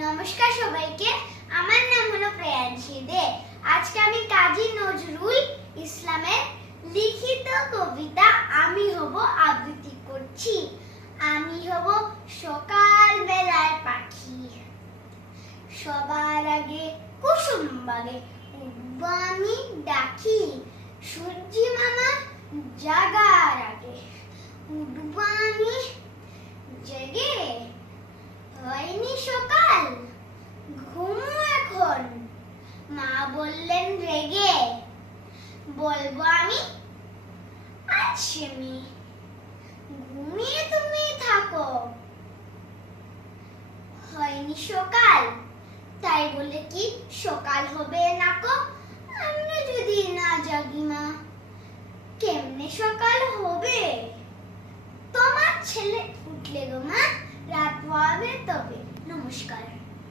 নমস্কার সবাইকে, আমার নাম হলো প্রেয়াংশী দে। আজকে আমি কাজী নজরুল ইসলামের লিখিত কবিতা আমি হব আবৃত্তি করছি। আমি হব সকাল বেলার পাখি, সবার আগে কুসুম বাগে উঠবো আমি ডাকি। সূর্যি মামা জাগার আগে উঠবো আমি জেগে। হয়নি সকাল, ঘুমো এখন, মা বললেন রেগে। বলবো আমি আচ্ছেমি, ঘুমিয়ে তুমি থাকো। হয়নি সকাল, তাই বলে কি সকাল হবে না কো? আমরা যদি না জাগি মা, কেমনে সকাল হবে? তোমার ছেলে উঠলে গো মা, রাত হবে তবে। নমস্কার।